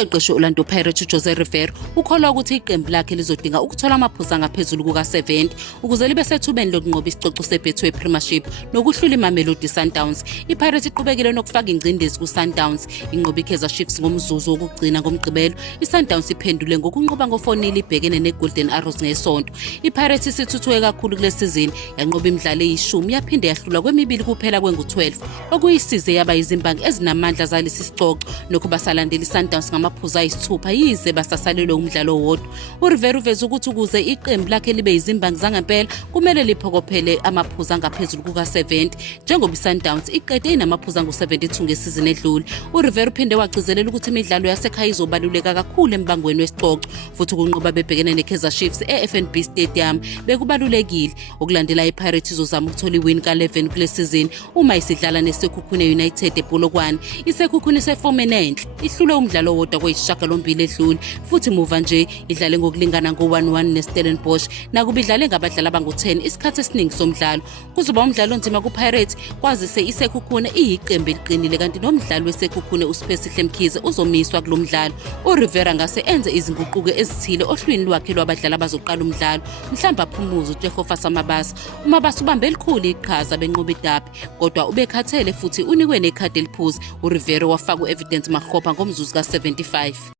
Umqeqeshi Orlando Pirates Jose Rivera ukholwa ukuthi iqembu lakhe lizodinga ukuthola amaphuzu angaphezulu kuka-70 ukuze libe sethubeni lokunqoba isicoco seBetway Premiership nokuhlula iMamelodi Sundowns. IPirates iqhubekile nokufaka ingcindezi kuSundowns, inqoba iKaizer Chiefs ngomzuzu wokugcina ngomgqibelo. ISundowns iphendule ngokunqoba ngo-4-0 ibhekene neGolden Arrows ngesonto. IPirates isithuthuke kakhulu kule sizini, yanqoba imidlalo eyishumi yaphinde yahlula kwemibili kuphela kwengu-12, okuyisize yaba izimbangi ezinamandla zalesi sicoco nokho basalandela iSundowns ngamaphuzu ayisithupha yize basasalelwe umdlalo owodwa. uRivera uveze ukuthi ukuze iqembu lakhe libe izimbangi zangempela kumele liphokophele amaphuzu angaphezulu kuka-70 njengoba iSundowns iqede inamaphuzu angu-72 ngesizini edlule. uRivera uphinde wagcizelela ukuthi imidlalo yasekhaya izobaluleka kakhulu embangweni wesicoco futhi ukunqoba bebhekene neKaizer Chiefs eFNB Stadium bekubalulekile. Okulandela iPirates izozama ukuthola iwin ka-11 kule sizini uma isidlala neSekhukhune United ePolokwane. iSekhukhune sefomeni enhle, ihlule umdlalo wodwa kweyisishiyagalombili edlule futhi muva nje idlale ngokulingana ngo-1-1 neStellenbosch, nakuba idlale ngabadlali abangu-10 isikhathi esiningi somdlalo. Kuzoba umdlalo onzima kuPirates kwazise iSekhukhune iyiqembu eliqinile, kanti nomdlali weSekhukhune uSipesihle Mkhize uzomiswa kulo mdlalo. uRivera ngase enze izinguquko ezithile ohlwini lwakhe lwabadlali abazoqala umdlalo, mhlawumbe aphumuze uJehova Mabasa. uMabasa ubambe elikhulu iqhaza benqoba idabi kodwa ubekhathele futhi unikwe nekhadi eliphuzi. uRivera wafaka u-Evidence Makgopa ngomzuzu ka-75.